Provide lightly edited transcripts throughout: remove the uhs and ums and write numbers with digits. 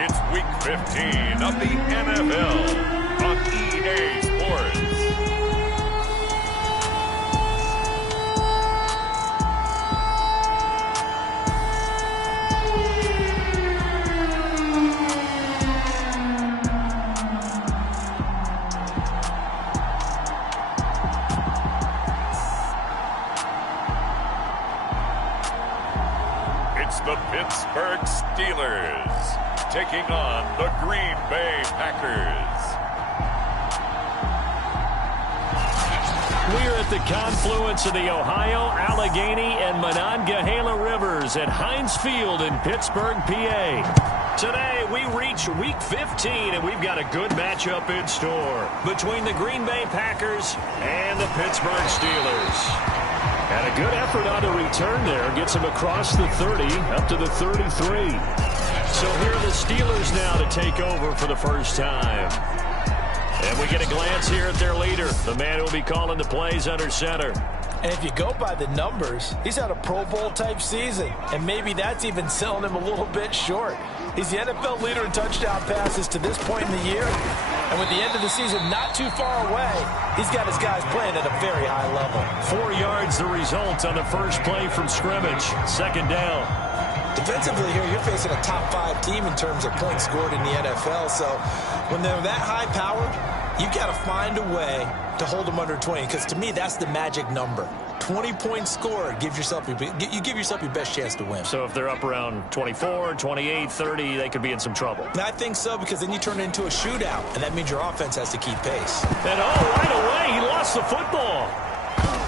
It's Week 15 of the NFL on EA Sports. It's the Pittsburgh Steelers taking on the Green Bay Packers. We're at the confluence of the Ohio, Allegheny, and Monongahela Rivers at Heinz Field in Pittsburgh, PA. Today, we reach Week 15, and we've got a good matchup in store between the Green Bay Packers and the Pittsburgh Steelers. And a good effort on the return there. Gets him across the 30, up to the 33. So here are the Steelers now to take over for the first time. And we get a glance here at their leader, the man who will be calling the plays under center. And if you go by the numbers, he's had a Pro Bowl type season. And maybe that's even selling him a little bit short. He's the NFL leader in touchdown passes to this point in the year. And with the end of the season not too far away, he's got his guys playing at a very high level. 4 yards the result on the first play from scrimmage. Second down. Defensively here, you're facing a top 5 team in terms of points scored in the NFL. So when they're that high powered, you've got to find a way to hold them under 20. Because to me, that's the magic number. 20 points scored, you give yourself your best chance to win. So if they're up around 24, 28, 30, they could be in some trouble. And I think so, because then you turn it into a shootout, and that means your offense has to keep pace. And right away, he lost the football.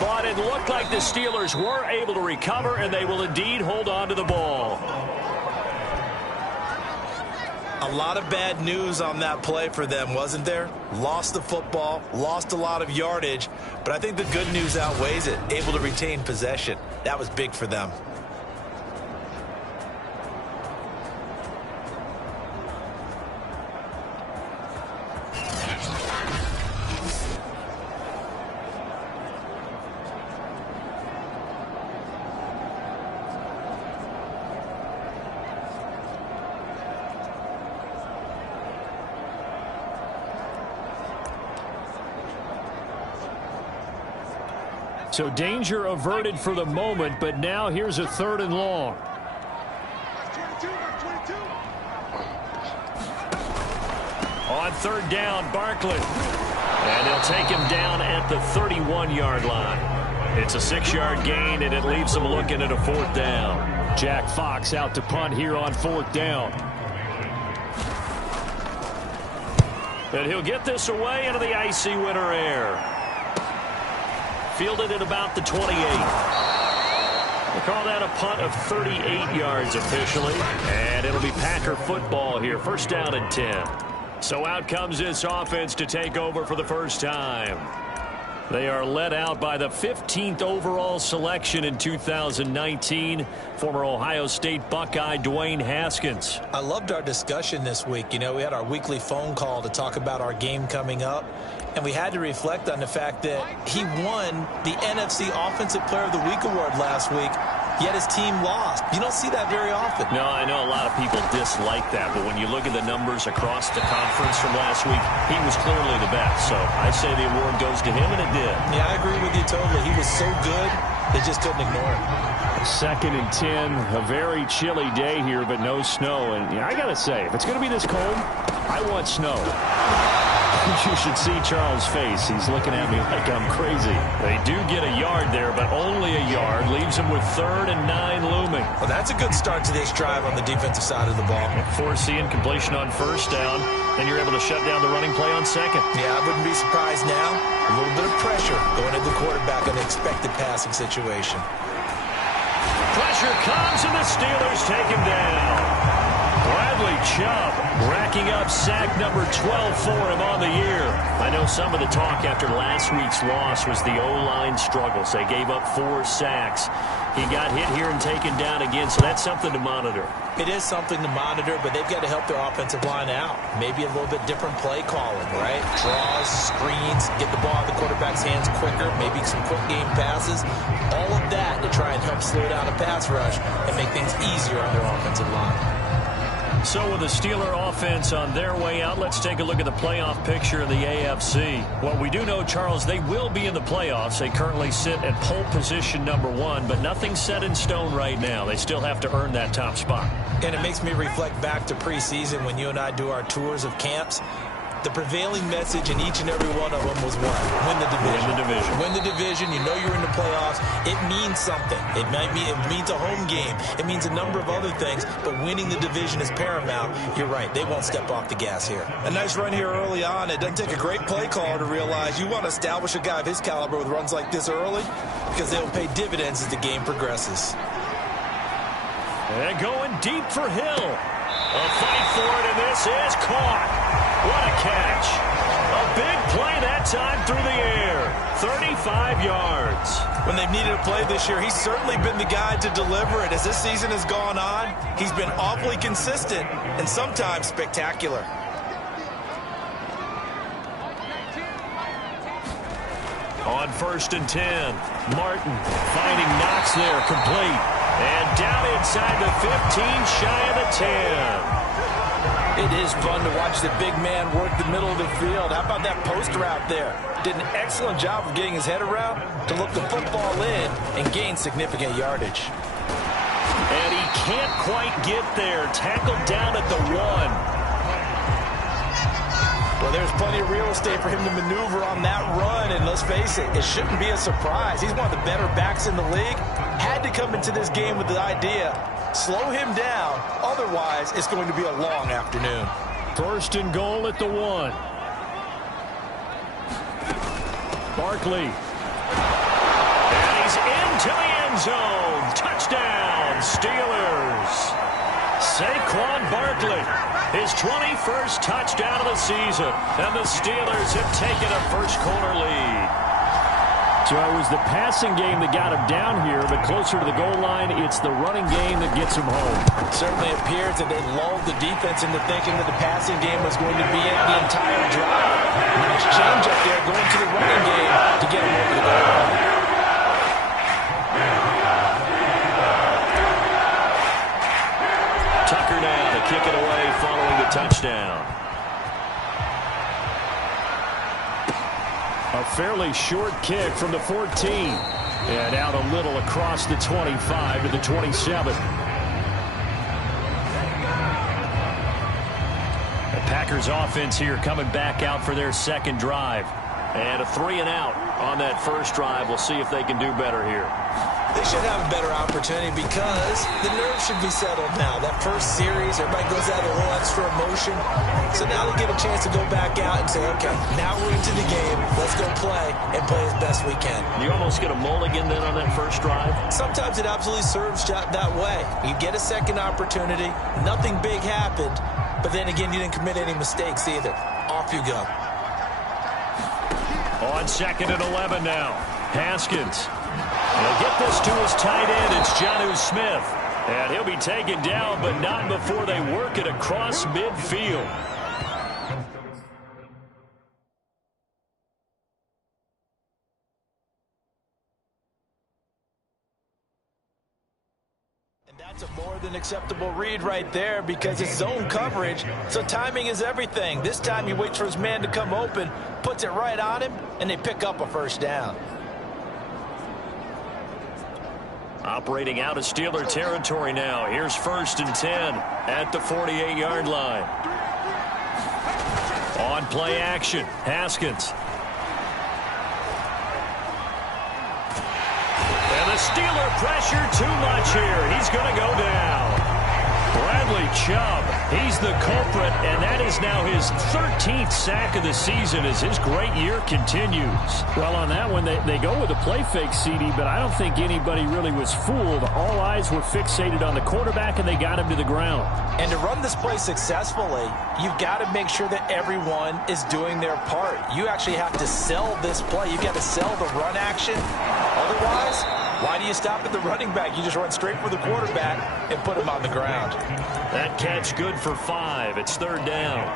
But it looked like the Steelers were able to recover, and they will indeed hold on to the ball. A lot of bad news on that play for them, wasn't there? Lost the football, lost a lot of yardage, but I think the good news outweighs it. Able to retain possession. That was big for them. So danger averted for the moment, but now here's a 3rd and long. On 3rd down, Barkley. And they'll take him down at the 31-yard line. It's a 6-yard gain, and it leaves them looking at a 4th down. Jack Fox out to punt here on 4th down. And he'll get this away into the icy winter air. Fielded at about the 28. They call that a punt of 38 yards officially. And it'll be Packer football here. 1st down and 10. So out comes this offense to take over for the first time. They are led out by the 15th overall selection in 2019. Former Ohio State Buckeye Dwayne Haskins. I loved our discussion this week. You know, we had our weekly phone call to talk about our game coming up. And we had to reflect on the fact that he won the NFC Offensive Player of the Week award last week, yet his team lost. You don't see that very often. No, I know a lot of people dislike that, but when you look at the numbers across the conference from last week, he was clearly the best. So I say the award goes to him, and it did. Yeah, I agree with you totally. He was so good, they just couldn't ignore it. 2nd and 10, a very chilly day here, but no snow. And I got to say, if it's going to be this cold, I want snow. You should see Charles' face. He's looking at me like I'm crazy. They do get a yard there, but only a yard. Leaves them with 3rd and 9 looming. Well, that's a good start to this drive on the defensive side of the ball. Foreseeing completion on 1st down. Then you're able to shut down the running play on 2nd. Yeah, I wouldn't be surprised now. A little bit of pressure going into the quarterback on the expected passing situation. Pressure comes, and the Steelers take him down. Bradley Chubb racking up sack number 12 for him on the year. I know some of the talk after last week's loss was the O-line struggles. They gave up 4 sacks. He got hit here and taken down again, so that's something to monitor. It is something to monitor, but they've got to help their offensive line out. Maybe a little bit different play calling, right? Draws, screens, get the ball out of the quarterback's hands quicker, maybe some quick game passes. All of that to try and help slow down a pass rush and make things easier on their offensive line. So with the Steeler offense on their way out, let's take a look at the playoff picture of the AFC. What we do know, Charles, they will be in the playoffs. They currently sit at pole position #1, but nothing's set in stone right now. They still have to earn that top spot. And it makes me reflect back to preseason when you and I do our tours of camps. The prevailing message in each and every one of them was what? Win the division. Win the division. Win the division. You know you're in the playoffs. It means something. It means a home game. It means a number of other things, but winning the division is paramount. You're right. They won't step off the gas here. A nice run here early on. It doesn't take a great play caller to realize you want to establish a guy of his caliber with runs like this early because they'll pay dividends as the game progresses. And going deep for Hill. A fight for it, and this is caught. What a catch. A big play that time through the air. 35 yards. When they've needed a play this year, he's certainly been the guy to deliver it. As this season has gone on, he's been awfully consistent and sometimes spectacular. On 1st and 10, Martin finding Knox there, complete. And down inside the 15, shy of the 10. It is fun to watch the big man work the middle of the field. How about that post route there? Did an excellent job of getting his head around to look the football in and gain significant yardage. And he can't quite get there. Tackled down at the 1. Well, there's plenty of real estate for him to maneuver on that run, and let's face it, it shouldn't be a surprise. He's one of the better backs in the league. Had to come into this game with the idea, slow him down, otherwise it's going to be a long afternoon. 1st and goal at the 1. Barkley. And he's into the end zone. Touchdown, Steelers. Saquon Barkley, his 21st touchdown of the season, and the Steelers have taken a first-quarter lead. So it was the passing game that got him down here, but closer to the goal line, it's the running game that gets him home. It certainly appears that they lulled the defense into thinking that the passing game was going to be it the entire drive. Nice change up there going to the running game to get him over the goal line. Tucker now to kick it away following the touchdown. A fairly short kick from the 14. And out a little across the 25 to the 27. The Packers offense here coming back out for their second drive. And a 3-and-out on that first drive. We'll see if they can do better here. They should have a better opportunity because the nerves should be settled now. That first series, everybody goes out with a little extra emotion. So now they get a chance to go back out and say, okay, now we're into the game. Let's go play and play as best we can. You almost get a mulligan then on that first drive? Sometimes it absolutely serves that way. You get a second opportunity. Nothing big happened. But then again, you didn't commit any mistakes either. Off you go. On 2nd and 11 now. Haskins. He'll get this to his tight end. It's Jonnu Smith. And he'll be taken down, but not before they work it across midfield. And that's a more than acceptable read right there because it's zone coverage, so timing is everything. This time he waits for his man to come open, puts it right on him, and they pick up a first down. Operating out of Steeler territory now. Here's 1st and 10 at the 48-yard line. On play action, Haskins. And the Steeler pressure too much here. He's going to go down. Bradley Chubb, he's the culprit, and that is now his 13th sack of the season as his great year continues. Well, on that one, they go with a play fake, CD, but I don't think anybody really was fooled. All eyes were fixated on the quarterback, and they got him to the ground. And to run this play successfully, you've got to make sure that everyone is doing their part. You actually have to sell this play. You've got to sell the run action. Otherwise, why do you stop at the running back? You just run straight for the quarterback and put him on the ground. That catch good for 5. It's 3rd down.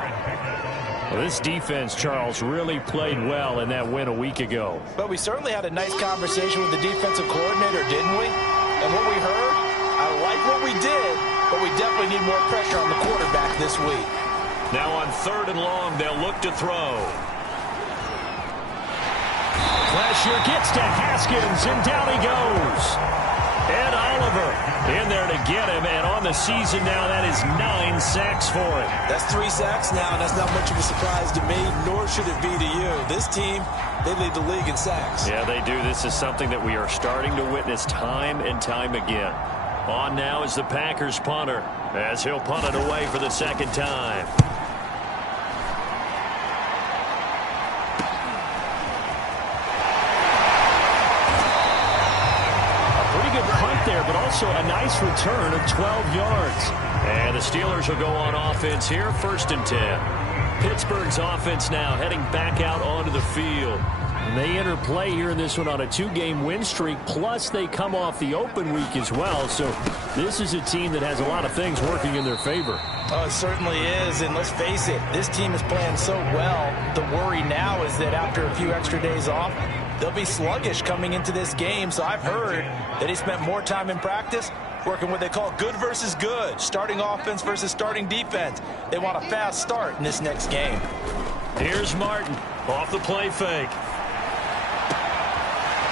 Well, this defense, Charles, really played well in that win a week ago. But we certainly had a nice conversation with the defensive coordinator, didn't we? And what we heard, I like what we did, but we definitely need more pressure on the quarterback this week. Now on 3rd and long, they'll look to throw. Pressure gets to Haskins, and down he goes. Ed Oliver in there to get him, and on the season now, that is 9 sacks for him. That's 3 sacks now, and that's not much of a surprise to me, nor should it be to you. This team, they lead the league in sacks. Yeah, they do. This is something that we are starting to witness time and time again. On now is the Packers punter, as he'll punt it away for the 2nd time. There, but also a nice return of 12 yards. And the Steelers will go on offense here, 1st and 10. Pittsburgh's offense now heading back out onto the field. And they enter play here in this one on a 2-game win streak, plus they come off the open week as well. So this is a team that has a lot of things working in their favor. Oh, it certainly is, and let's face it, this team is playing so well. The worry now is that after a few extra days off, they'll be sluggish coming into this game. So I've heard that he spent more time in practice working what they call good versus good, starting offense versus starting defense. They want a fast start in this next game. Here's Martin off the play fake.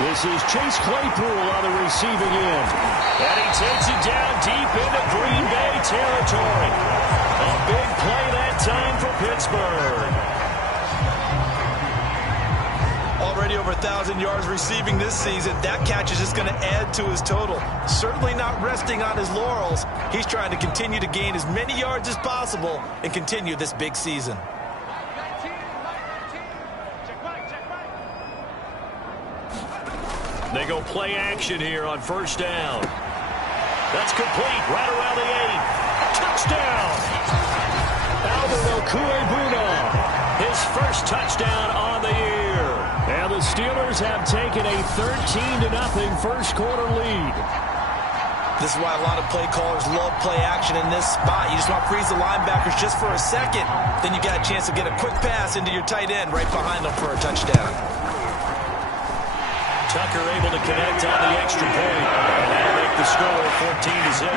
This is Chase Claypool on the receiving end. And he takes it down deep into Green Bay territory. A big play that time for Pittsburgh. Already over 1,000 yards receiving this season. That catch is just going to add to his total. Certainly not resting on his laurels. He's trying to continue to gain as many yards as possible and continue this big season. They go play action here on 1st down. That's complete right around the 8. Touchdown! Albert Okwuegbunam, his first touchdown on the year. And the Steelers have taken a 13-0 first quarter lead. This is why a lot of play callers love play action in this spot. You just want to freeze the linebackers just for a second. Then you got a chance to get a quick pass into your tight end right behind them for a touchdown. Tucker able to connect on the extra point. And that'll make the score 14-0.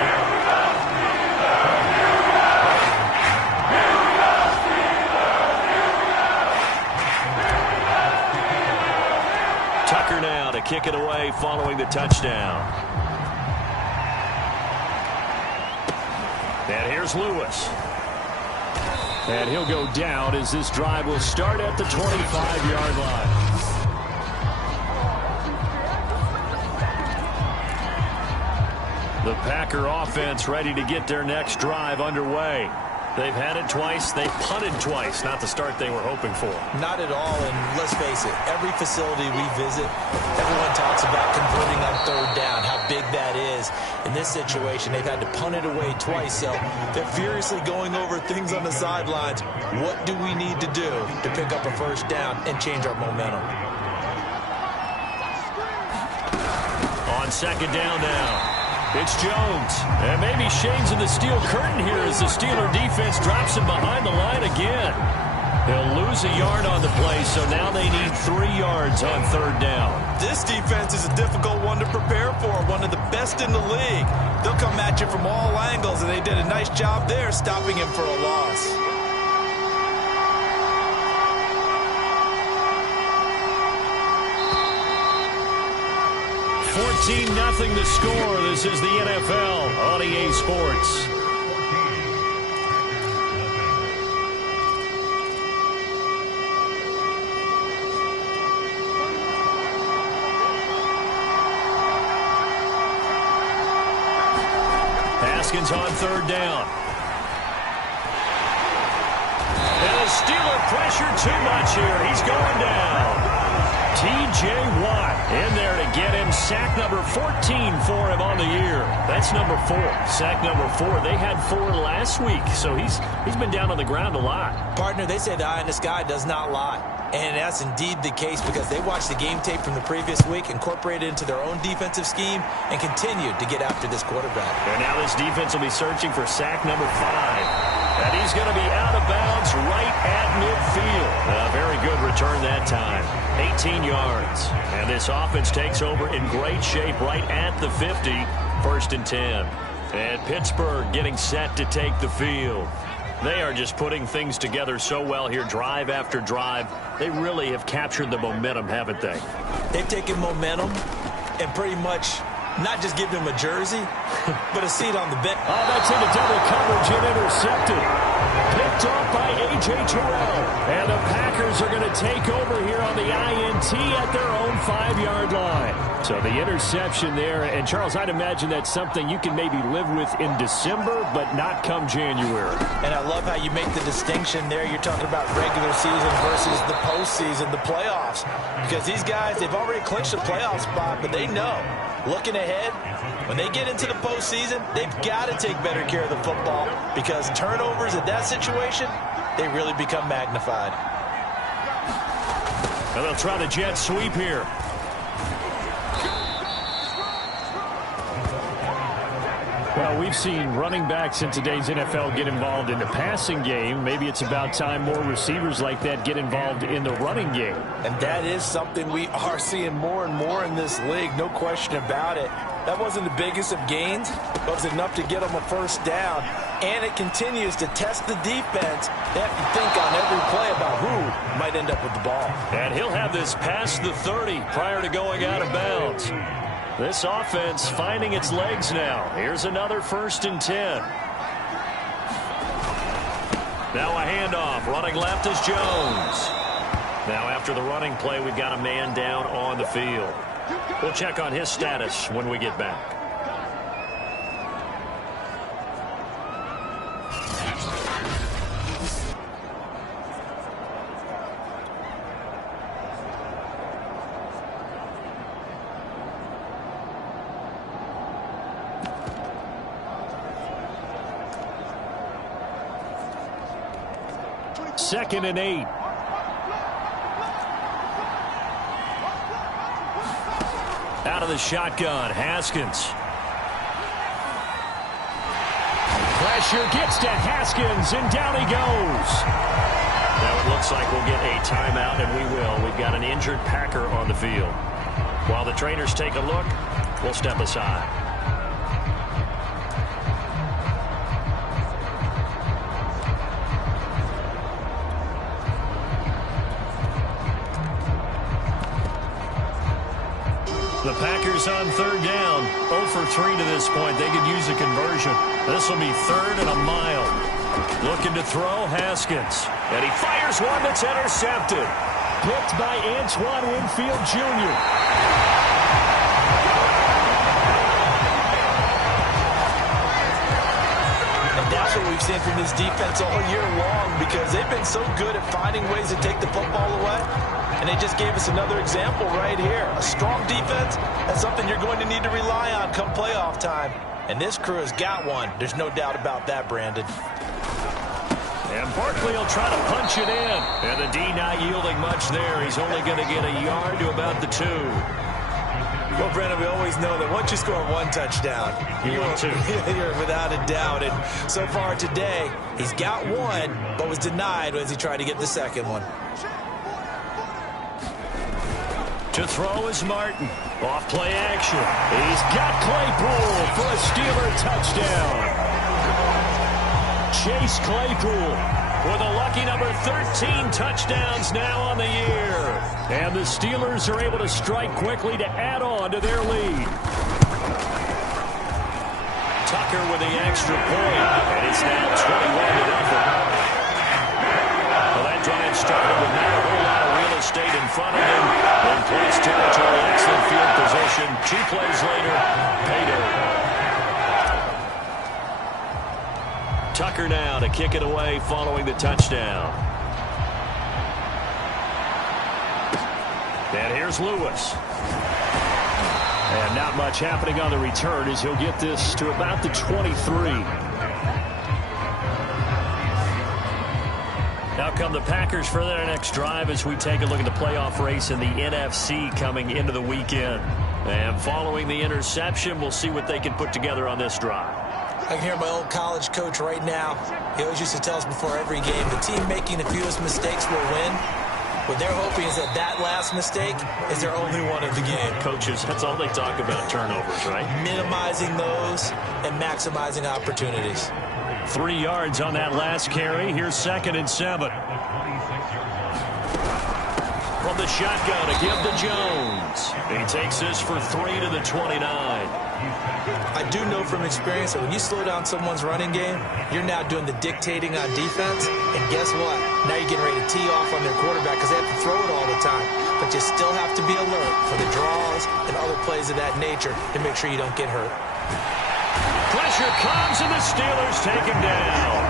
Tucker now to kick it away following the touchdown. And here's Lewis. And he'll go down as this drive will start at the 25-yard line. The Packer offense ready to get their next drive underway. They've had it twice. They've punted twice. Not the start they were hoping for. Not at all, and let's face it, every facility we visit, everyone talks about converting on 3rd down, how big that is. In this situation, they've had to punt it away twice, so they're furiously going over things on the sidelines. What do we need to do to pick up a 1st down and change our momentum? On 2nd down now. It's Jones. And maybe Shane's in the steel curtain here as the Steeler defense drops him behind the line again. He'll lose a yard on the play, so now they need 3 yards on 3rd down. This defense is a difficult one to prepare for, one of the best in the league. They'll come at you from all angles, and they did a nice job there stopping him for a loss. 14-0 the score. This is the NFL on EA Sports. Haskins on 3rd down. And the Steeler pressure too much here. He's going down. T.J. Watt in there to get him. Sack number 14 for him on the year. That's number 4. Sack number 4. They had 4 last week, so he's been down on the ground a lot. Partner, they say the eye in the sky does not lie. And that's indeed the case because they watched the game tape from the previous week, incorporated it into their own defensive scheme, and continued to get after this quarterback. And now this defense will be searching for sack number 5. And he's going to be out of bounds right at midfield. A very good return that time. 18 yards. And this offense takes over in great shape right at the 50. 1st and 10. And Pittsburgh getting set to take the field. They are just putting things together so well here, drive after drive. They really have captured the momentum, haven't they? They've taken momentum and pretty much not just given him a jersey, but a seat on the bench. Oh, that's into double coverage and intercepted. Picked off by A.J. Terrell. And the Packers are going to take over here on the INT at their own 5-yard line. So the interception there. And, Charles, I'd imagine that's something you can maybe live with in December, but not come January. And I love how you make the distinction there. You're talking about regular season versus the postseason, the playoffs. Because these guys, they've already clinched a playoff spot, but they know, looking ahead, when they get into the postseason, they've got to take better care of the football because turnovers in that situation, they really become magnified. And they'll try the jet sweep here. Well, we've seen running backs in today's NFL get involved in the passing game. Maybe it's about time more receivers like that get involved in the running game. And that is something we are seeing more and more in this league, no question about it. That wasn't the biggest of gains, but it was enough to get them a first down. And it continues to test the defense. They have to think on every play about who might end up with the ball. And he'll have this past the 30 prior to going out of bounds. This offense finding its legs now. Here's another 1st and 10. Now a handoff. Running left is Jones. Now after the running play, we've got a man down on the field. We'll check on his status when we get back. Second and 8. Out of the shotgun, Haskins. Pressure gets to Haskins, and down he goes. Now it looks like we'll get a timeout, and we will. We've got an injured Packer on the field. While the trainers take a look, we'll step aside. The Packers on 3rd down. 0 for 3 to this point. They could use a conversion. This will be 3rd and a mile. Looking to throw, Haskins. And he fires one that's intercepted. Picked by Antoine Winfield Jr. And that's what we've seen from this defense all year long because they've been so good at finding ways to take the football away. And they just gave us another example right here. A strong defense, that's something you're going to need to rely on come playoff time. And this crew has got one. There's no doubt about that, Brandon. And Barkley will try to punch it in. And the D not yielding much there. He's only going to get a yard to about the 2. Well, Brandon, we always know that once you score one touchdown, you want 2. You're without a doubt. And so far today, he's got one, but was denied as he tried to get the second one. To throw is Martin. Off play action. He's got Claypool for a Steeler touchdown. Chase Claypool with a lucky number 13 touchdowns now on the year. And the Steelers are able to strike quickly to add on to their lead. Tucker with the extra point. And it's now 21-0. Well, that drive started with not a whole lot of real estate in front of him. In place territory, excellent field position. 2 plays later, payday. Tucker now to kick it away following the touchdown. And here's Lewis. And not much happening on the return as he'll get this to about the 23. Now come the Packers for their next drive as we take a look at the playoff race in the NFC coming into the weekend. And following the interception, we'll see what they can put together on this drive. I can hear my old college coach right now. He always used to tell us before every game, the team making the fewest mistakes will win. What they're hoping is that that last mistake is their only one of the game. Coaches, that's all they talk about, turnovers, right? Minimizing those and maximizing opportunities. 3 yards on that last carry. Here's 2nd and 7. From the shotgun, a give to Jones. He takes this for 3 to the 29. I do know from experience that when you slow down someone's running game, you're now doing the dictating on defense. And guess what? Now you're getting ready to tee off on their quarterback because they have to throw it all the time. But you still have to be alert for the draws and other plays of that nature to make sure you don't get hurt. Pressure comes and the Steelers take him down.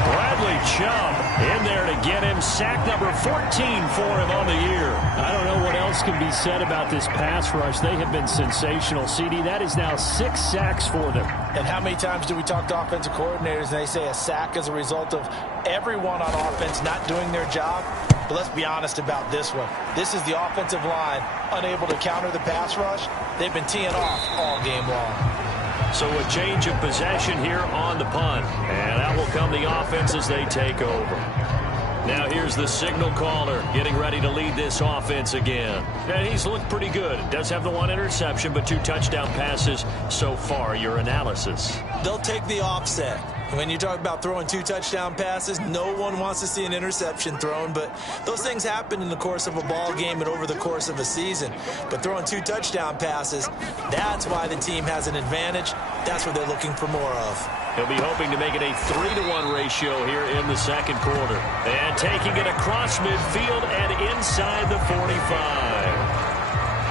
Bradley Chubb in there to get him. Sack number 14 for him on the year. I don't know what else can be said about this pass rush. They have been sensational, CD. That is now 6 sacks for them. And how many times do we talk to offensive coordinators and they say a sack is a result of everyone on offense not doing their job? But let's be honest about this one. This is the offensive line unable to counter the pass rush. They've been teeing off all game long. So a change of possession here on the punt. And out will come the offense as they take over. Now here's the signal caller getting ready to lead this offense again. And he's looked pretty good. Does have the 1 interception, but 2 touchdown passes so far. Your analysis? They'll take the offset. When you talk about throwing 2 touchdown passes, no one wants to see an interception thrown, but those things happen in the course of a ball game and over the course of a season. But throwing 2 touchdown passes, that's why the team has an advantage. That's what they're looking for more of. He'll be hoping to make it a 3-to-1 ratio here in the 2nd quarter. And taking it across midfield and inside the 45.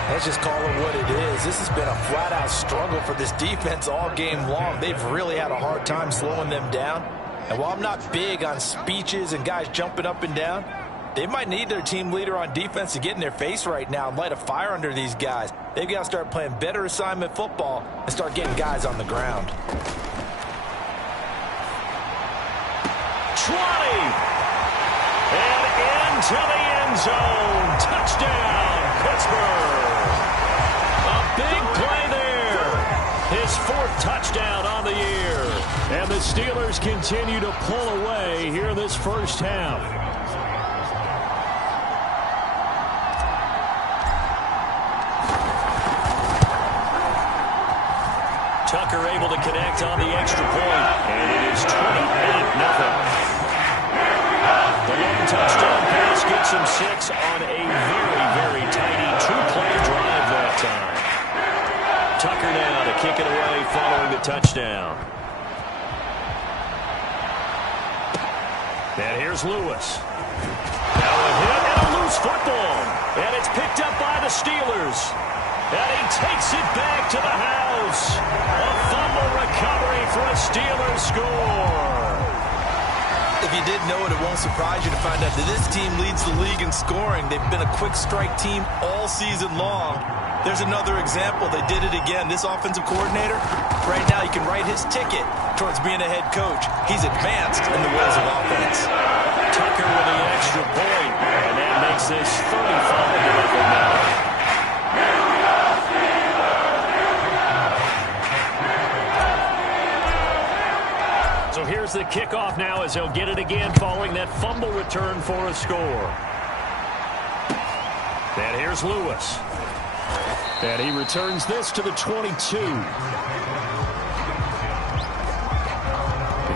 Let's just call it what it is. This has been a flat-out struggle for this defense all game long. They've really had a hard time slowing them down. And while I'm not big on speeches and guys jumping up and down, they might need their team leader on defense to get in their face right now and light a fire under these guys. They've got to start playing better assignment football and start getting guys on the ground. 20! And into the end zone. Touchdown, Pittsburgh! Big play there. His 4th touchdown on the year. And the Steelers continue to pull away here in this first half. Tucker able to connect on the extra point. And it is 28-0. The lone touchdown pass gets him 6 on a very, very tidy 2-play drive that time. Tucker now to kick it away following the touchdown. And here's Lewis. Now a hit and a loose football. And it's picked up by the Steelers. And he takes it back to the house. A fumble recovery for a Steelers score. If you didn't know it, it won't surprise you to find out that this team leads the league in scoring. They've been a quick strike team all season long. There's another example. They did it again. This offensive coordinator, right now, you can write his ticket towards being a head coach. He's advanced in the ways of offense. Tucker with the extra point, and that makes this 35-0. So here's the kickoff now as they'll get it again following that fumble return for a score. And here's Lewis. And he returns this to the 22.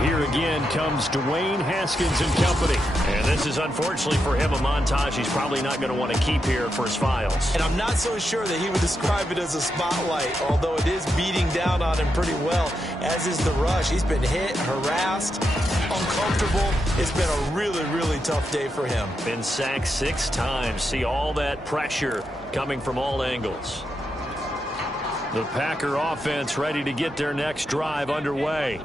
Here again comes Dwayne Haskins and company. And this is, unfortunately for him, a montage he's probably not going to want to keep here for his files. And I'm not so sure that he would describe it as a spotlight, although it is beating down on him pretty well, as is the rush. He's been hit, harassed, uncomfortable. It's been a really, really tough day for him. Been sacked 6 times. See all that pressure coming from all angles. The Packer offense ready to get their next drive underway.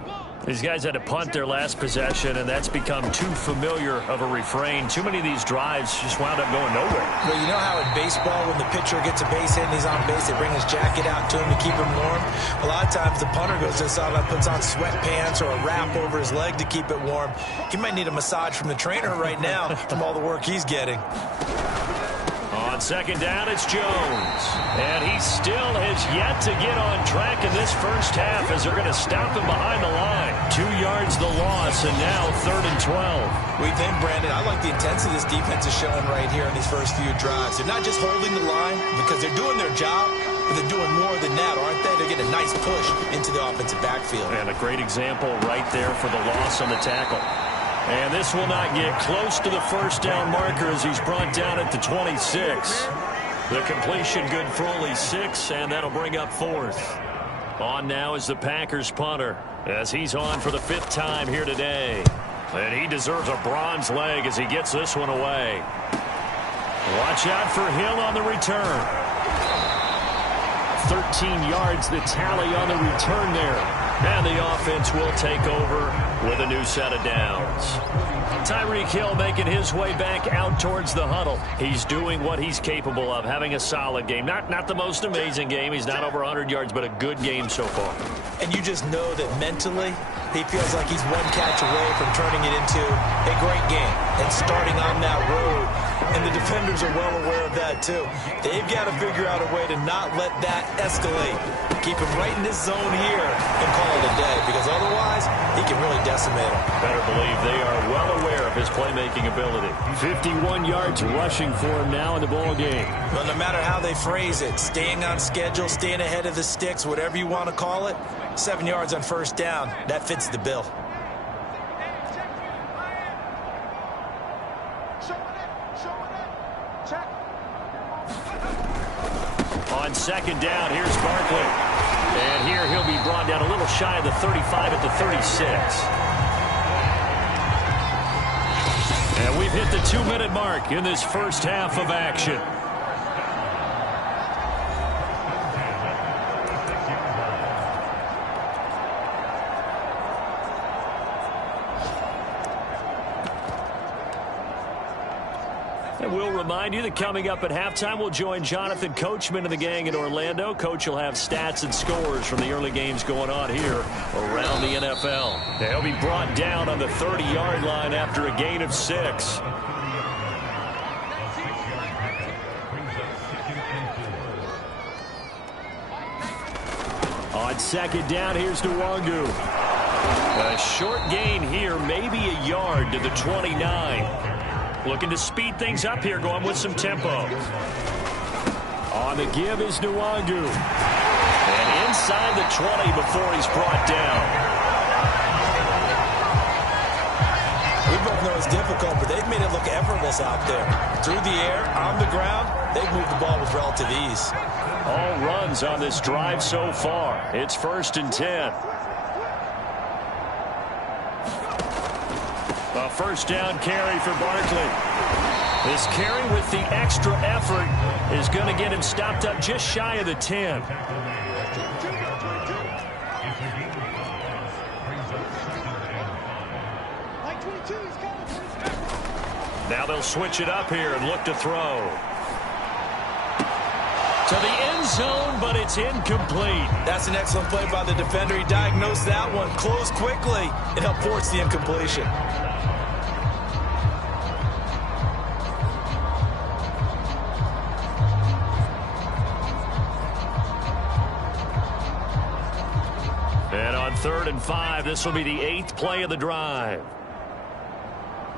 These guys had to punt their last possession, and that's become too familiar of a refrain. Too many of these drives just wound up going nowhere. Well, you know how in baseball, when the pitcher gets a base hit and he's on base, they bring his jacket out to him to keep him warm? A lot of times the punter goes this out and puts on sweatpants or a wrap over his leg to keep it warm. He might need a massage from the trainer right now from all the work he's getting. On On second down, it's Jones. And he still has yet to get on track in this first half as they're going to stop him behind the line. 2 yards the loss, and now 3rd and 12. We think, Brandon, I like the intensity this defense is showing right here in these first few drives. They're not just holding the line because they're doing their job, but they're doing more than that, aren't they? They're getting a nice push into the offensive backfield. And a great example right there for the loss on the tackle. And this will not get close to the first down marker as he's brought down at the 26. The completion good for only 6, and that'll bring up 4th. On now is the Packers punter as he's on for the 5th time here today. And he deserves a bronze leg as he gets this one away. Watch out for Hill on the return. 13 yards the tally on the return there. And the offense will take over with a new set of downs. Tyreek Hill making his way back out towards the huddle. He's doing what he's capable of, having a solid game. Not the most amazing game. He's not over 100 yards, but a good game so far. And you just know that mentally he feels like he's one catch away from turning it into a great game and starting on that road. And the defenders are well aware of that, too. They've got to figure out a way to not let that escalate. Keep him right in this zone here and call it a day, because otherwise he can really decimate him. Better believe they are well aware of his playmaking ability. 51 yards rushing for him now in the ball game. Well, no matter how they phrase it, staying on schedule, staying ahead of the sticks, whatever you want to call it, 7 yards on first down, that fits the bill. On second down, here's Barkley. And here he'll be brought down a little shy of the 35 at the 36. And we've hit the 2-minute mark in this first half of action. And we'll remind you that coming up at halftime, we'll join Jonathan Coachman and the gang in Orlando. Coach will have stats and scores from the early games going on here around the NFL. They'll be brought down on the 30-yard line after a gain of 6. On second down, here's Nwangu. A short gain here, maybe a yard to the 29. Looking to speed things up here, going with some tempo. On the give is Nwangu. And inside the 20 before he's brought down. We both know it's difficult, but they've made it look effortless out there. Through the air, on the ground, they've moved the ball with relative ease. All runs on this drive so far. It's 1st and 10. A first down carry for Barkley. This carry with the extra effort is going to get him stopped up just shy of the 10. Now they'll switch it up here and look to throw. To the end zone, but it's incomplete. That's an excellent play by the defender. He diagnosed that one, closed quickly, and helped force the incompletion. And on 3rd and 5, this will be the 8th play of the drive.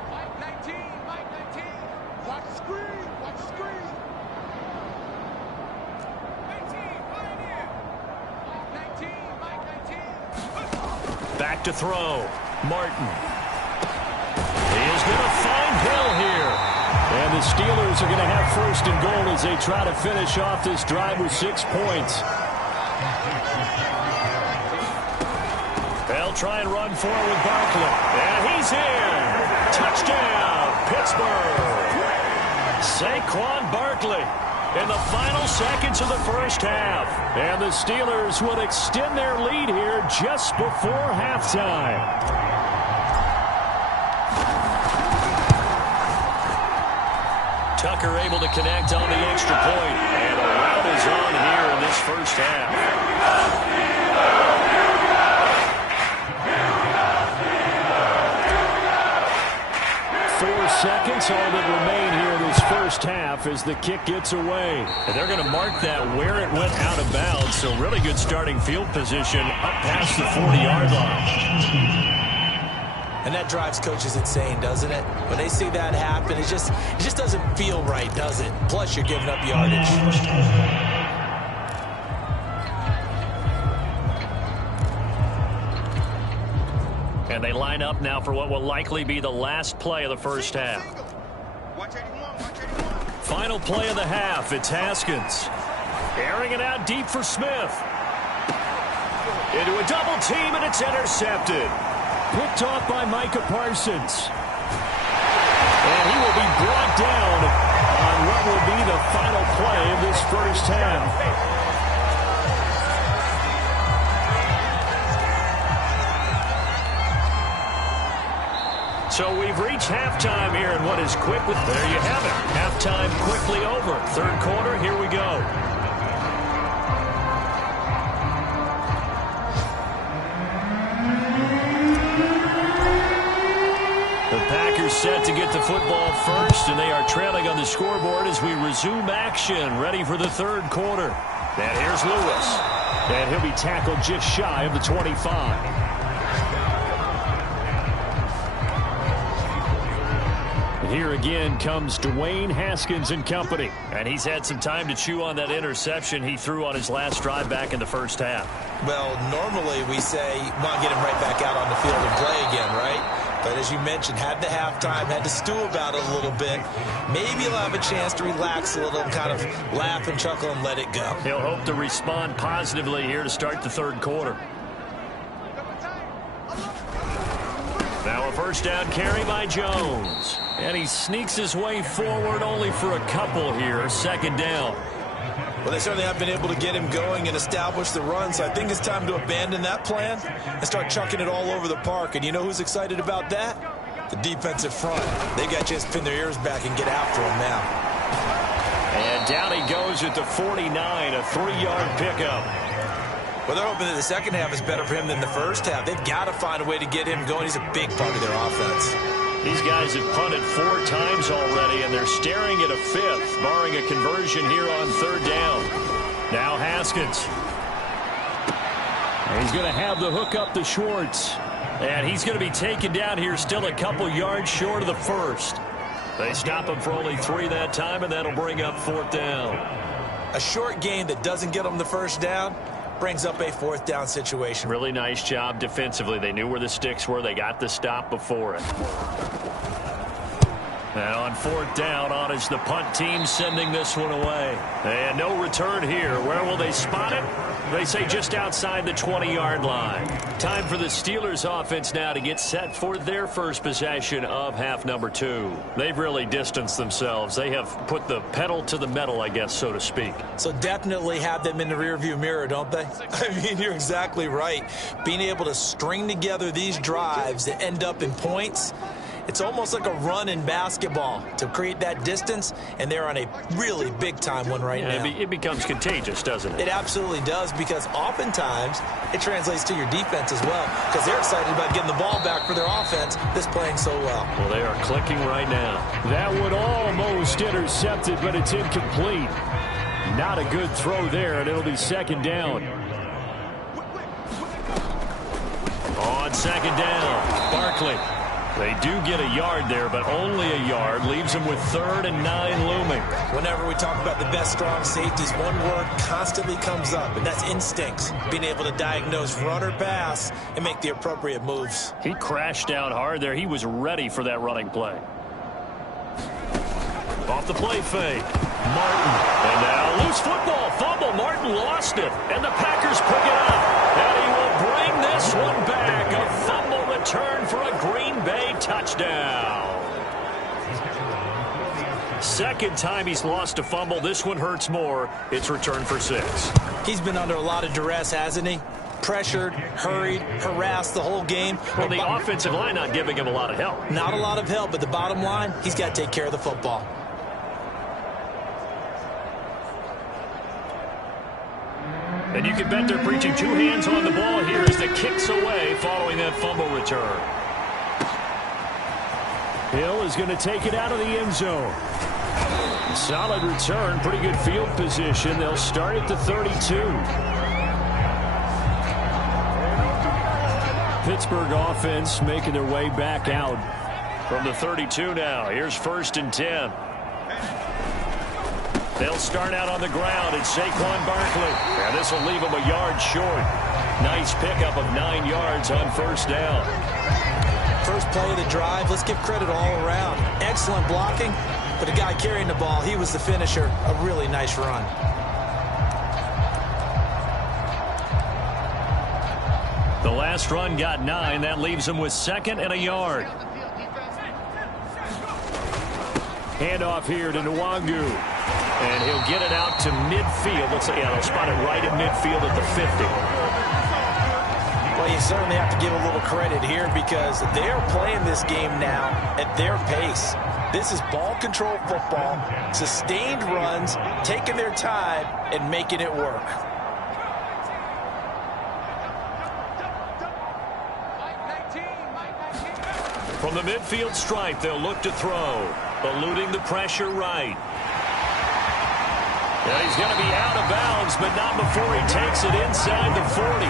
Mike 19, Mike 19. Watch the screen, watch the screen. 19, Pioneer. Mike 19, Mike 19. Back to throw. Martin. He is going to find Hill here. And the Steelers are going to have 1st and goal as they try to finish off this drive with 6 points. They'll try and run forward with Barkley. And he's in. Touchdown, Pittsburgh. Saquon Barkley in the final seconds of the first half. And the Steelers would extend their lead here just before halftime. Tucker able to connect on the extra point. And a rout is on here in this first half. 4 seconds, all that remain here in this first half as the kick gets away. And they're going to mark that where it went out of bounds. So really good starting field position up past the 40-yard line. And that drives coaches insane, doesn't it? When they see that happen, it just doesn't feel right, does it? Plus, you're giving up yardage. And they line up now for what will likely be the last play of the first half. Final play of the half. It's Haskins. Airing it out deep for Smith. Into a double team, and it's intercepted. Picked off by Micah Parsons. And he will be brought down on what will be the final play of this first half. So we've reached halftime here in what is quick. There you have it. Halftime quickly over. Third quarter, here we go. The Packers set to get the football first, and they are trailing on the scoreboard as we resume action, ready for the third quarter. And here's Lewis. And he'll be tackled just shy of the 25. Here again comes Dwayne Haskins and company. And he's had some time to chew on that interception he threw on his last drive back in the first half. Well, normally we say, want to get him right back out on the field and play again, right? But as you mentioned, had the halftime, had to stew about it a little bit. Maybe he'll have a chance to relax a little and kind of laugh and chuckle and let it go. He'll hope to respond positively here to start the third quarter. Now a first down carry by Jones. And he sneaks his way forward only for a couple here. Second down. Well, they certainly have been able to get him going and establish the run, so I think it's time to abandon that plan and start chucking it all over the park. And you know who's excited about that? The defensive front. They got a chance to pin their ears back and get after him now. And down he goes at the 49, a 3-yard pickup. Well, they're hoping that the second half is better for him than the first half. They've got to find a way to get him going. He's a big part of their offense. These guys have punted 4 times already, and they're staring at a 5th, barring a conversion here on third down. Now Haskins. And he's going to have the hook up to Schwartz. And he's going to be taken down here still a couple yards short of the first. They stop him for only 3 that time, and that'll bring up 4th down. A short game that doesn't get them the first down brings up a 4th down situation. Really nice job defensively. They knew where the sticks were. They got the stop before it. And on 4th down, on is the punt team sending this one away. And no return here. Where will they spot it? They say just outside the 20-yard line. Time for the Steelers offense now to get set for their first possession of half number 2. They've really distanced themselves. They have put the pedal to the metal, I guess, so to speak. So definitely have them in the rearview mirror, don't they? I mean, you're exactly right. Being able to string together these drives that end up in points, it's almost like a run in basketball to create that distance, and they're on a really big-time one right now. It becomes contagious, doesn't it? It absolutely does, because oftentimes it translates to your defense as well, because they're excited about getting the ball back for their offense that's playing so well. Well, they are clicking right now. That would almost intercept it, but it's incomplete. Not a good throw there, and it'll be second down. On second down, Barkley. They do get a yard there, but only a yard. Leaves them with 3rd and 9 looming. Whenever we talk about the best strong safeties, one word constantly comes up, and that's instincts. Being able to diagnose run or pass and make the appropriate moves. He crashed down hard there. He was ready for that running play. Off the play fake. Martin. And now loose football. Fumble. Martin lost it. And the Packers pick it up. And he will bring this one back. A fumble return for a Green Bay touchdown. Second time he's lost a fumble. This one hurts more. It's returned for 6. He's been under a lot of duress, hasn't he? Pressured, hurried, harassed the whole game. Well, the offensive line not giving him a lot of help. Not a lot of help, but the bottom line, he's got to take care of the football. And you can bet they're preaching 2 hands on the ball here as the kick's away following that fumble return. Hill is going to take it out of the end zone. Solid return, pretty good field position. They'll start at the 32. Pittsburgh offense making their way back out from the 32 now. Here's 1st and 10. They'll start out on the ground. It's Saquon Barkley. And this will leave him a yard short. Nice pickup of 9 yards on 1st down. First play of the drive, let's give credit all around. Excellent blocking, but the guy carrying the ball, he was the finisher. A really nice run. The last run got 9. That leaves him with 2nd and a yard. Handoff here to Nwangu. And he'll get it out to midfield. Looks like, yeah, they'll spot it right at midfield at the 50. Well, you certainly have to give a little credit here because they're playing this game now at their pace. This is ball control football, sustained runs, taking their time and making it work. From the midfield stripe, they'll look to throw. Eluding the pressure right. Yeah, he's going to be out of bounds, but not before he takes it inside the 40.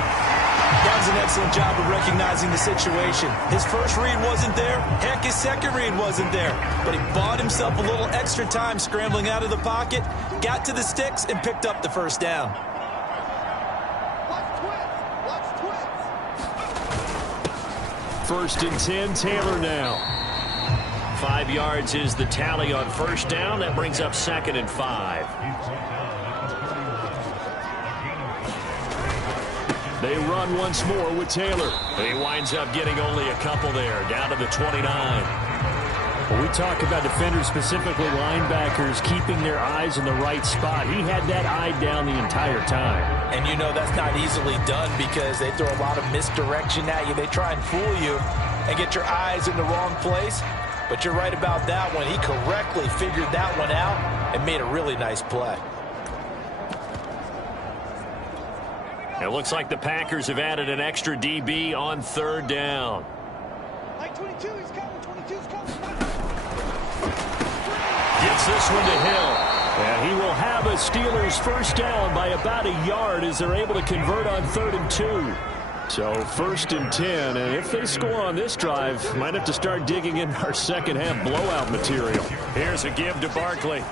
Does an excellent job of recognizing the situation. His first read wasn't there. Heck, his second read wasn't there. But he bought himself a little extra time scrambling out of the pocket, got to the sticks, and picked up the 1st down. First and 10, Taylor now. 5 yards is the tally on 1st down. That brings up 2nd and 5. They run once more with Taylor. He winds up getting only a couple there, down to the 29. When we talk about defenders, specifically linebackers, keeping their eyes in the right spot, he had that eye down the entire time. And you know that's not easily done because they throw a lot of misdirection at you. They try and fool you and get your eyes in the wrong place. But you're right about that one. He correctly figured that one out and made a really nice play. It looks like the Packers have added an extra DB on 3rd down. Like 22, he's coming. 22's coming. Gets this one to Hill. And he will have a Steelers 1st down by about a yard as they're able to convert on 3rd and 2. So 1st and 10, and if they score on this drive, might have to start digging in our second half blowout material. Here's a give to Barkley.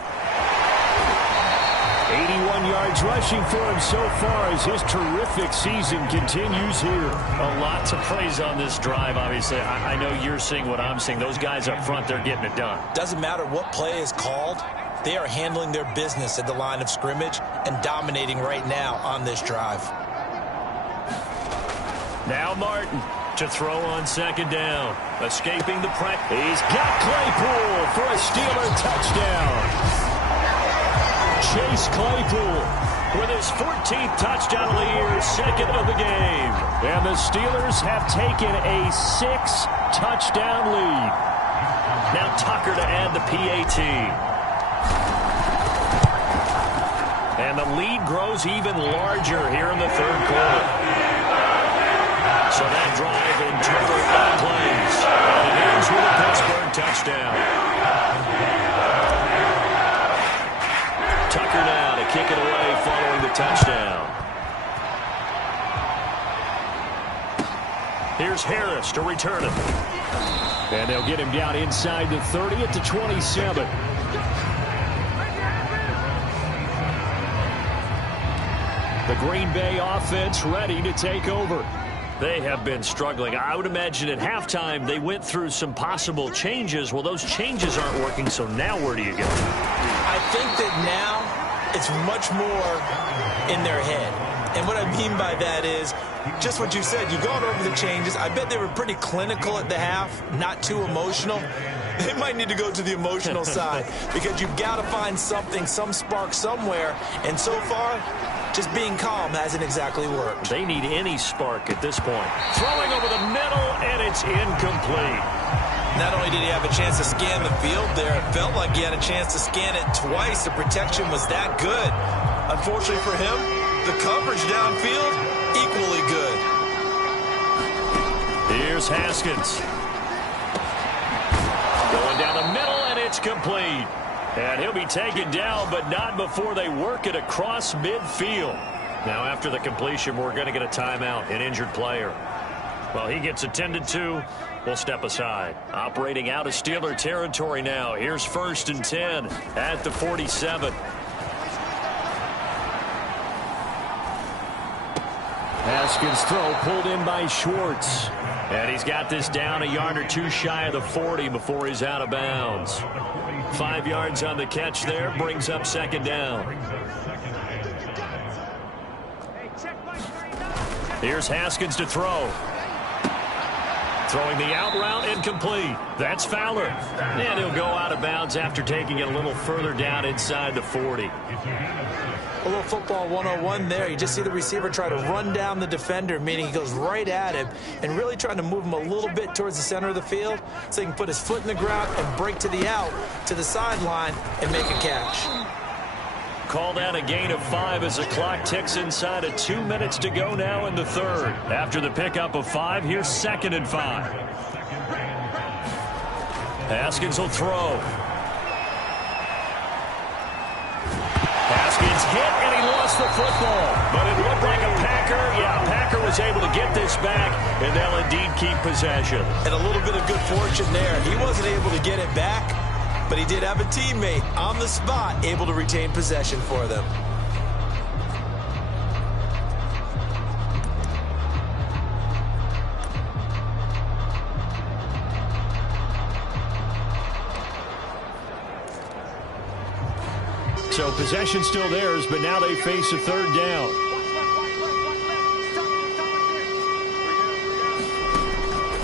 81 yards rushing for him so far as his terrific season continues here. A lot to praise on this drive, obviously. I know you're seeing what I'm seeing. Those guys up front, they're getting it done. Doesn't matter what play is called. They are handling their business at the line of scrimmage and dominating right now on this drive. Now Martin to throw on 2nd down. Escaping the press. He's got Claypool for a Steeler touchdown. Chase Claypool with his 14th touchdown of the year, 2nd of the game. And the Steelers have taken a 6-touchdown lead. Now Tucker to add the PAT. And the lead grows even larger here in the 3rd quarter. So that drive in total 5 plays. And it ends with a Pittsburgh touchdown. Tucker now to kick it away following the touchdown. Here's Harris to return it. And they'll get him down inside the 30 at the 27. The Green Bay offense ready to take over. They have been struggling. I would imagine at halftime they went through some possible changes. Well, those changes aren't working, so now where do you go? I think that now it's much more in their head. And what I mean by that is just what you said. You've gone over the changes. I bet they were pretty clinical at the half, not too emotional. They might need to go to the emotional side because you've got to find something, some spark somewhere. And so far, just being calm hasn't exactly worked. They need any spark at this point. Throwing over the middle, and it's incomplete. Not only did he have a chance to scan the field there, it felt like he had a chance to scan it twice. The protection was that good. Unfortunately for him, the coverage downfield, equally good. Here's Haskins. It's complete. And he'll be taken down, but not before they work it across midfield. Now, after the completion, we're going to get a timeout, an injured player. Well, he gets attended to. We'll step aside. Operating out of Steeler territory now. Here's 1st and 10 at the 47. Haskins' throw pulled in by Schwartz. And he's got this down a yard or two shy of the 40 before he's out of bounds. 5 yards on the catch there, brings up 2nd down. Here's Haskins to throw. Throwing the out route, incomplete. That's Fowler. And he'll go out of bounds after taking it a little further down inside the 40. A little football 101 there. You just see the receiver try to run down the defender, meaning he goes right at him and really trying to move him a little bit towards the center of the field so he can put his foot in the ground and break to the out, to the sideline, and make a catch. Call that a gain of 5 as the clock ticks inside of 2 minutes to go now in the 3rd. After the pickup of 5, here's 2nd and 5. Haskins will throw. Haskins hit, and he lost the football. But it looked like a Packer. Yeah, Packer was able to get this back, and they'll indeed keep possession. And a little bit of good fortune there. He wasn't able to get it back, but he did have a teammate on the spot able to retain possession for them. So possession still theirs, but now they face a 3rd down.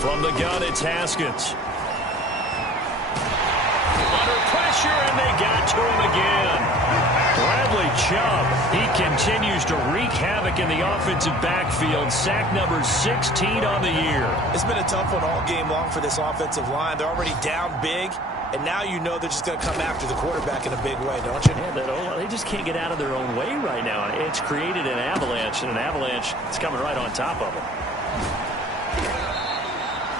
From the gun, it's Haskins. Under pressure, and they got to him again. Bradley Chubb, he continues to wreak havoc in the offensive backfield. Sack number 16 on the year. It's been a tough one all game long for this offensive line. They're already down big, and now you know they're just going to come after the quarterback in a big way, don't you? Yeah, they just can't get out of their own way right now. It's created an avalanche, and an avalanche is coming right on top of them.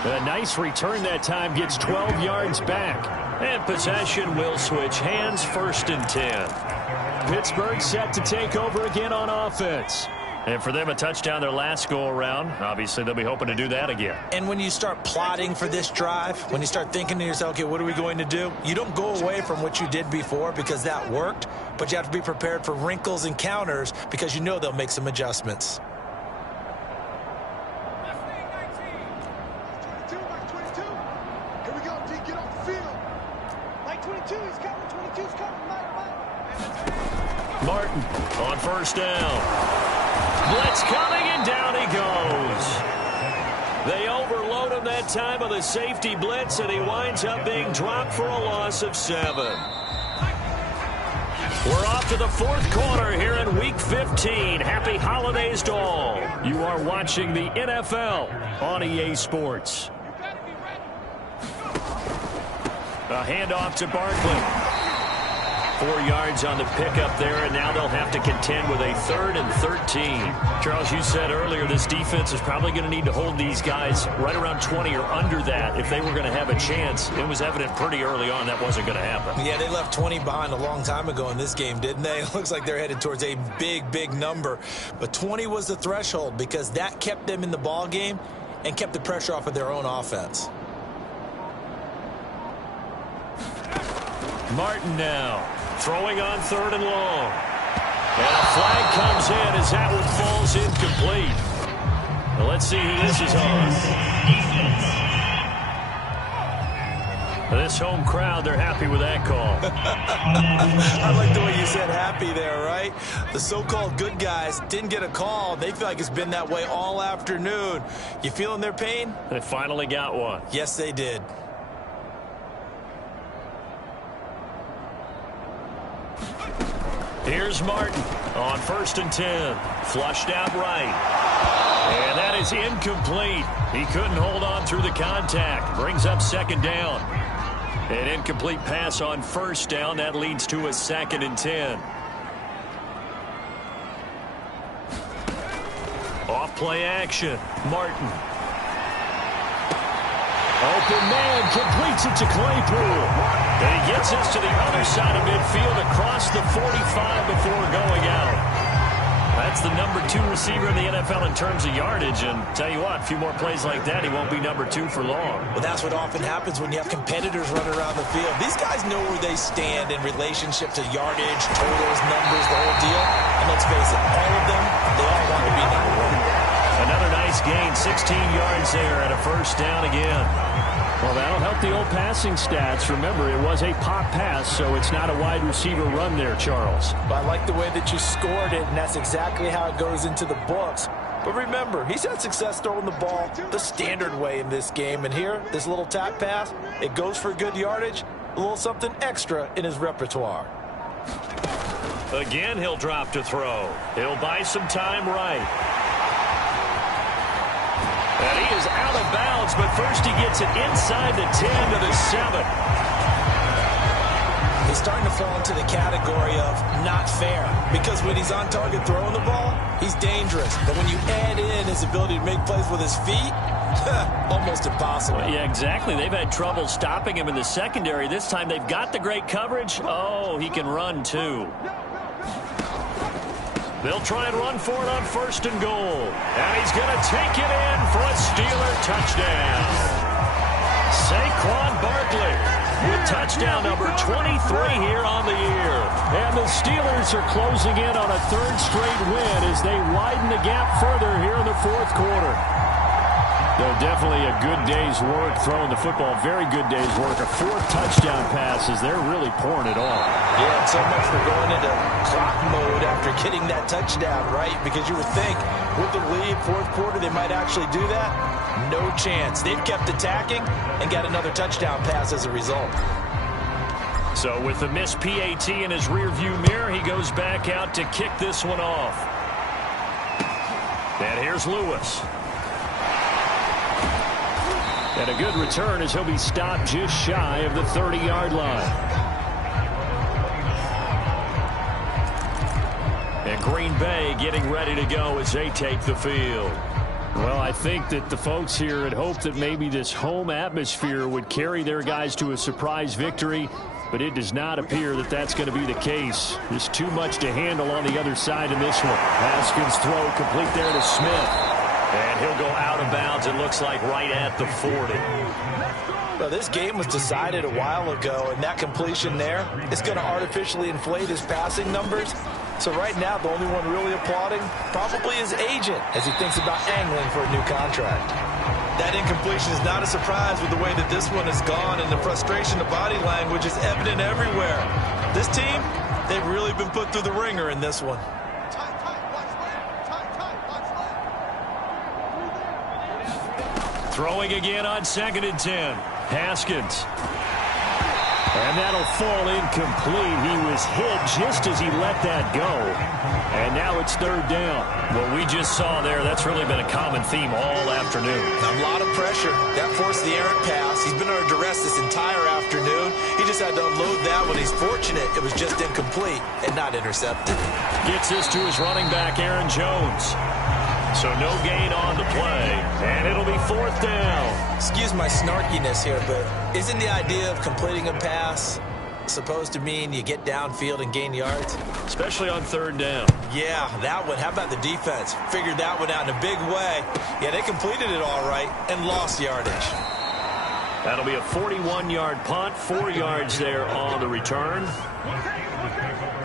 A nice return that time, gets 12 yards back. And possession will switch hands, 1st and 10. Pittsburgh set to take over again on offense. And for them, a touchdown their last go-around. Obviously, they'll be hoping to do that again. And when you start plotting for this drive, when you start thinking to yourself, okay, what are we going to do? You don't go away from what you did before because that worked, but you have to be prepared for wrinkles and counters because you know they'll make some adjustments. Martin on 1st down. Blitz coming, and down he goes. They overload him that time with a safety blitz, and he winds up being dropped for a loss of 7. We're off to the 4th quarter here in Week 15. Happy holidays to all. You are watching the NFL on EA Sports. A handoff to Barkley. 4 yards on the pickup there, and now they'll have to contend with a 3rd and 13. Charles, you said earlier this defense is probably going to need to hold these guys right around 20 or under that if they were going to have a chance. It was evident pretty early on that wasn't going to happen. Yeah, they left 20 behind a long time ago in this game, didn't they? It looks like they're headed towards a big, big number. But 20 was the threshold because that kept them in the ball game and kept the pressure off of their own offense. Martin now. Throwing on 3rd and long. And a flag comes in as that one falls incomplete. Well, let's see who this is on. This home crowd, they're happy with that call. I like the way you said happy there, right? The so-called good guys didn't get a call. They feel like it's been that way all afternoon. You feeling their pain? They finally got one. Yes, they did. Here's Martin on 1st and 10. Flushed out right. And that is incomplete. He couldn't hold on through the contact. Brings up 2nd down. An incomplete pass on 1st down. That leads to a 2nd and 10. Off play action. Martin. Open man completes it to Claypool. And he gets us to the other side of midfield across the 45 before going out. That's the number 2 receiver in the NFL in terms of yardage. And tell you what, a few more plays like that, he won't be number 2 for long. Well, that's what often happens when you have competitors running around the field. These guys know where they stand in relationship to yardage, totals, numbers, the whole deal. And let's face it, all of them, they all want to be number 1. Another nice gain, 16 yards there and a first down again. Well, that'll help the old passing stats. Remember, it was a pop pass, so it's not a wide receiver run there, Charles. But I like the way that you scored it, and that's exactly how it goes into the books. But remember, he's had success throwing the ball the standard way in this game. And here, this little tap pass, it goes for good yardage, a little something extra in his repertoire. Again, he'll drop to throw. He'll buy some time right. And he is out of bounds, but first he gets it inside the 10 to the 7. He's starting to fall into the category of not fair, because when he's on target throwing the ball, he's dangerous. But when you add in his ability to make plays with his feet, almost impossible. Yeah, exactly. They've had trouble stopping him in the secondary. This time they've got the great coverage. Oh, he can run too. They'll try and run for it on 1st and goal. And he's going to take it in for a Steeler touchdown. Saquon Barkley with touchdown number 23 here on the year. And the Steelers are closing in on a 3rd straight win as they widen the gap further here in the 4th quarter. No, definitely a good day's work throwing the football. Very good day's work. A 4th touchdown pass as they're really pouring it on. Yeah, and so much for going into clock mode after getting that touchdown, right? Because you would think with the lead, 4th quarter, they might actually do that. No chance. They've kept attacking and got another touchdown pass as a result. So with the missed PAT in his rearview mirror, he goes back out to kick this one off. And here's Lewis. And a good return as he'll be stopped just shy of the 30-yard line. And Green Bay getting ready to go as they take the field. Well, I think that the folks here had hoped that maybe this home atmosphere would carry their guys to a surprise victory, but it does not appear that that's going to be the case. There's too much to handle on the other side in this one. Haskins throw complete there to Smith. And he'll go out of bounds, it looks like, right at the 40. Well, this game was decided a while ago, and that completion there is going to artificially inflate his passing numbers. So right now, the only one really applauding probably his agent as he thinks about angling for a new contract. That incompletion is not a surprise with the way that this one has gone, and the frustration, the body language is evident everywhere. This team, they've really been put through the ringer in this one. Throwing again on 2nd and 10. Haskins. And that'll fall incomplete. He was hit just as he let that go. And now it's 3rd down. What we just saw there, that's really been a common theme all afternoon. A lot of pressure. That forced the errant pass. He's been under duress this entire afternoon. He just had to unload that one. He's fortunate it was just incomplete and not intercepted. Gets this to his running back, Aaron Jones. So no gain on the play, and it'll be 4th down. Excuse my snarkiness here, but isn't the idea of completing a pass supposed to mean you get downfield and gain yards? Especially on 3rd down. Yeah, that one. How about the defense? Figured that one out in a big way. Yeah, they completed it all right and lost yardage. That'll be a 41-yard punt, 4 yards there on the return.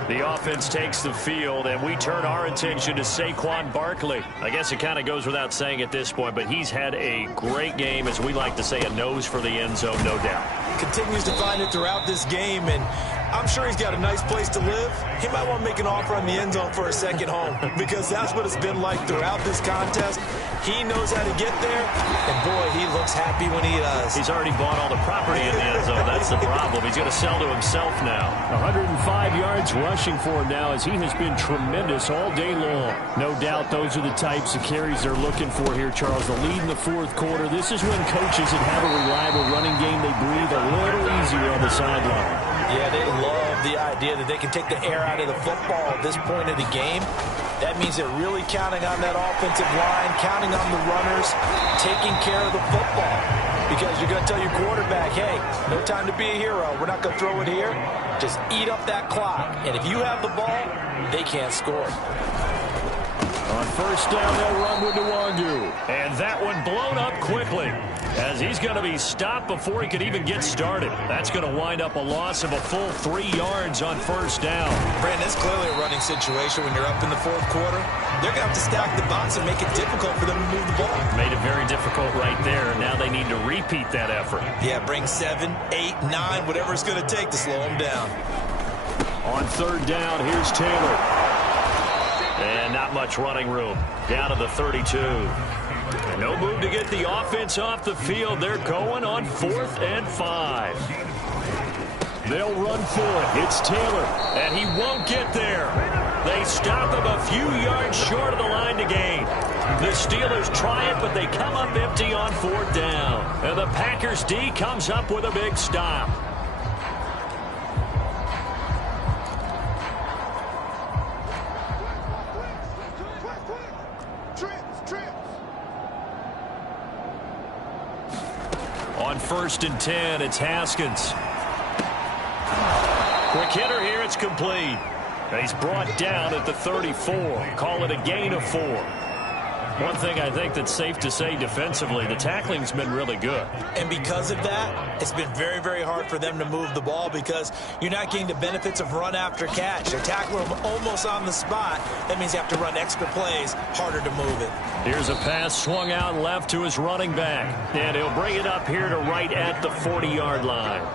The offense takes the field, and we turn our attention to Saquon Barkley. I guess it kind of goes without saying at this point, but he's had a great game, as we like to say, a nose for the end zone, no doubt. Continues to find it throughout this game, and I'm sure he's got a nice place to live. He might want to make an offer on the end zone for a second home, because that's what it's been like throughout this contest. He knows how to get there, and boy, he looks happy when he does. He's already bought all the property in the end zone. That's the problem. He's going to sell to himself now. 105 yards rushing for him now, as he has been tremendous all day long. No doubt those are the types of carries they're looking for here, Charles. The lead in the 4th quarter. This is when coaches that have a reliable running game, they breathe a little easier on the sideline. Yeah, they love the idea that they can take the air out of the football at this point of the game. That means they're really counting on that offensive line, counting on the runners, taking care of the football. because you're going to tell your quarterback, hey, no time to be a hero. We're not going to throw it here. Just eat up that clock. And if you have the ball, they can't score. On first down, they'll run with Nwangu. And that one blown up quickly, as he's going to be stopped before he could even get started. That's going to wind up a loss of a full 3 yards on first down. Brandon, it's clearly a running situation when you're up in the fourth quarter. They're going to have to stack the box and make it difficult for them to move the ball. Made it very difficult right there. Now they need to repeat that effort. Yeah, bring 7, 8, 9, whatever it's going to take to slow them down. On third down, here's Taylor. And not much running room. Down to the 32. No move to get the offense off the field. They're going on 4th and 5. They'll run for it. It's Taylor, and he won't get there. They stop him a few yards short of the line to gain. The Steelers try it, but they come up empty on 4th down. And the Packers D comes up with a big stop. On 1st and 10, it's Haskins. Quick hitter here, it's complete. And he's brought down at the 34. Call it a gain of 4. One thing I think that's safe to say defensively, the tackling's been really good. And because of that, it's been very, very hard for them to move the ball because you're not getting the benefits of run after catch. They're tackling them almost on the spot. That means you have to run extra plays, harder to move it. Here's a pass swung out left to his running back. And he'll bring it up here to right at the 40-yard line.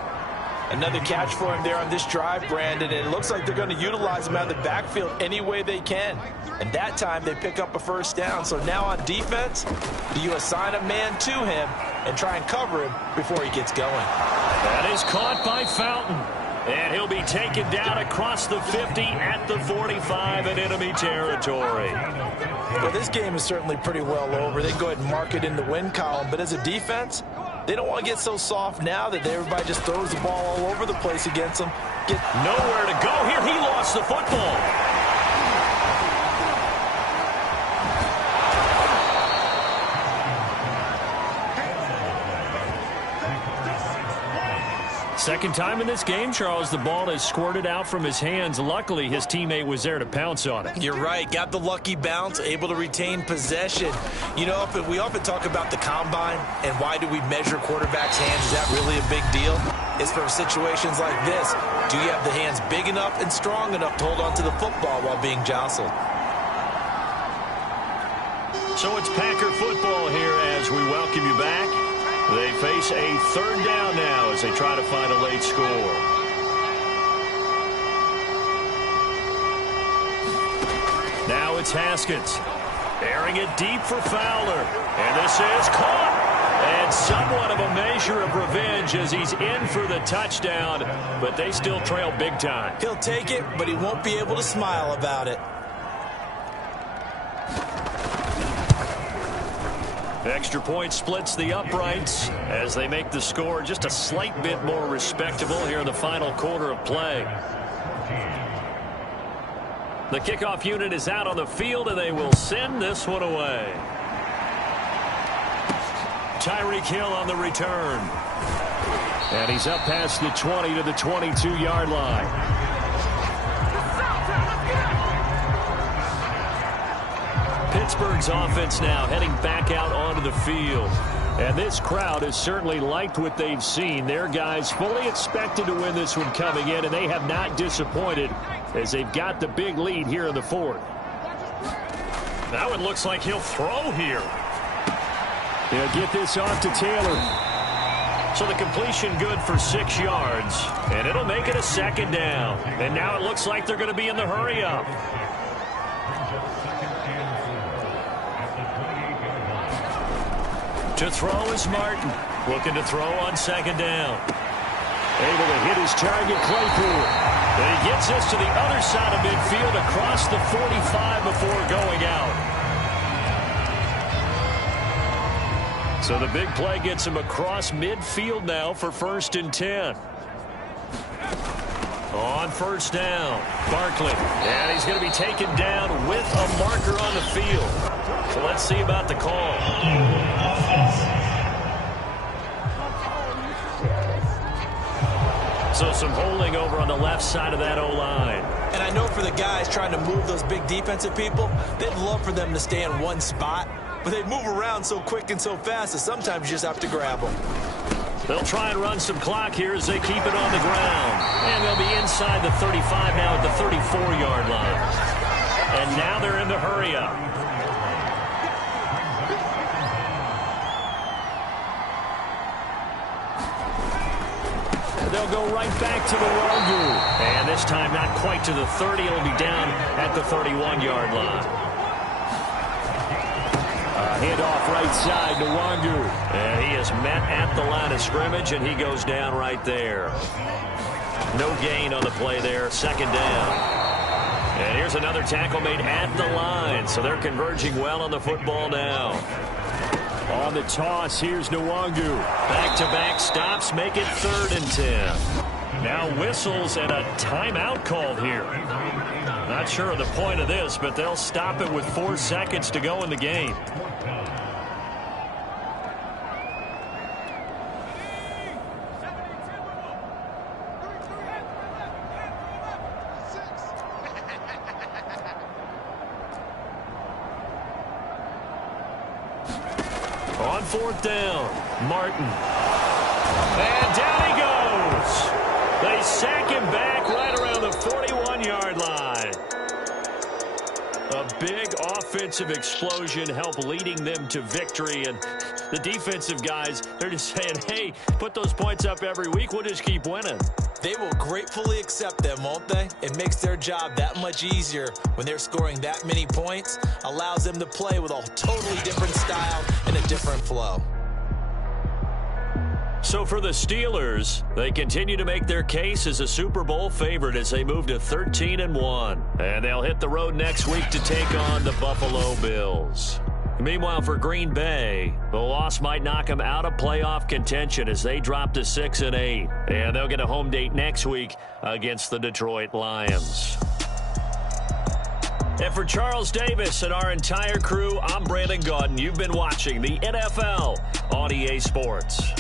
Another catch for him there on this drive, Brandon, and it looks like they're going to utilize him out of the backfield any way they can. And that time they pick up a first down. So now on defense, do you assign a man to him and try and cover him before he gets going? That is caught by Fountain. And he'll be taken down across the 50 at the 45 in enemy territory. Well, this game is certainly pretty well over. They can go ahead and mark it in the win column. But as a defense, they don't want to get so soft now that everybody just throws the ball all over the place against them. Get nowhere to go here. He lost the football. Second time in this game, Charles, the ball has squirted out from his hands. Luckily, his teammate was there to pounce on it. You're right. Got the lucky bounce, able to retain possession. You know, we often talk about the combine and why do we measure quarterbacks' hands. Is that really a big deal? It's for situations like this. Do you have the hands big enough and strong enough to hold on to the football while being jostled? So it's Packer football here as we welcome you back. They face a third down now as they try to find a late score. Now it's Haskins. Airing it deep for Fowler. And this is caught. And somewhat of a measure of revenge as he's in for the touchdown. But they still trail big time. He'll take it, but he won't be able to smile about it. Extra point splits the uprights as they make the score just a slight bit more respectable here in the final quarter of play. The kickoff unit is out on the field, and they will send this one away. Tyreek Hill on the return. And he's up past the 20 to the 22-yard line. Pittsburgh's offense now heading back out onto the field. And this crowd has certainly liked what they've seen. Their guys fully expected to win this one coming in, and they have not disappointed as they've got the big lead here in the fourth. Now it looks like he'll throw here. He'll get this off to Taylor. So the completion good for 6 yards, and it'll make it a second down. And now it looks like they're going to be in the hurry-up. To throw is Martin. Looking to throw on second down. Able to hit his target, Claypool. And he gets this to the other side of midfield across the 45 before going out. So the big play gets him across midfield now for 1st and 10. On first down, Barkley. And he's going to be taken down with a marker on the field. So let's see about the call. So some holding over on the left side of that O-line. And I know for the guys trying to move those big defensive people, they'd love for them to stay in one spot, but they move around so quick and so fast that sometimes you just have to grab them. They'll try and run some clock here as they keep it on the ground. And they'll be inside the 35 now at the 34-yard line. And now they're in the hurry-up. They'll go right back to the Wangu. And this time not quite to the 30. It'll be down at the 31-yard line. Handoff right side to Wangu. And he is met at the line of scrimmage, and he goes down right there. No gain on the play there. Second down. And here's another tackle made at the line. So they're converging well on the football now. On the toss, here's Nwangu. Back-to-back stops make it 3rd and 10. Now whistles and a timeout called here. Not sure of the point of this, but they'll stop it with 4 seconds to go in the game. On 4th down, Martin. And down he goes. They sack him back right around the 41-yard line. A big offensive explosion helped leading them to victory. And the defensive guys, they're just saying, hey, put those points up every week. We'll just keep winning. They will gratefully accept them, won't they? It makes their job that much easier when they're scoring that many points. Allows them to play with a totally different style and a different flow. So for the Steelers, they continue to make their case as a Super Bowl favorite as they move to 13-1. And they'll hit the road next week to take on the Buffalo Bills. Meanwhile, for Green Bay, the loss might knock them out of playoff contention as they drop to 6-8. And they'll get a home date next week against the Detroit Lions. And for Charles Davis and our entire crew, I'm Brandon Gaudin. You've been watching the NFL on EA Sports.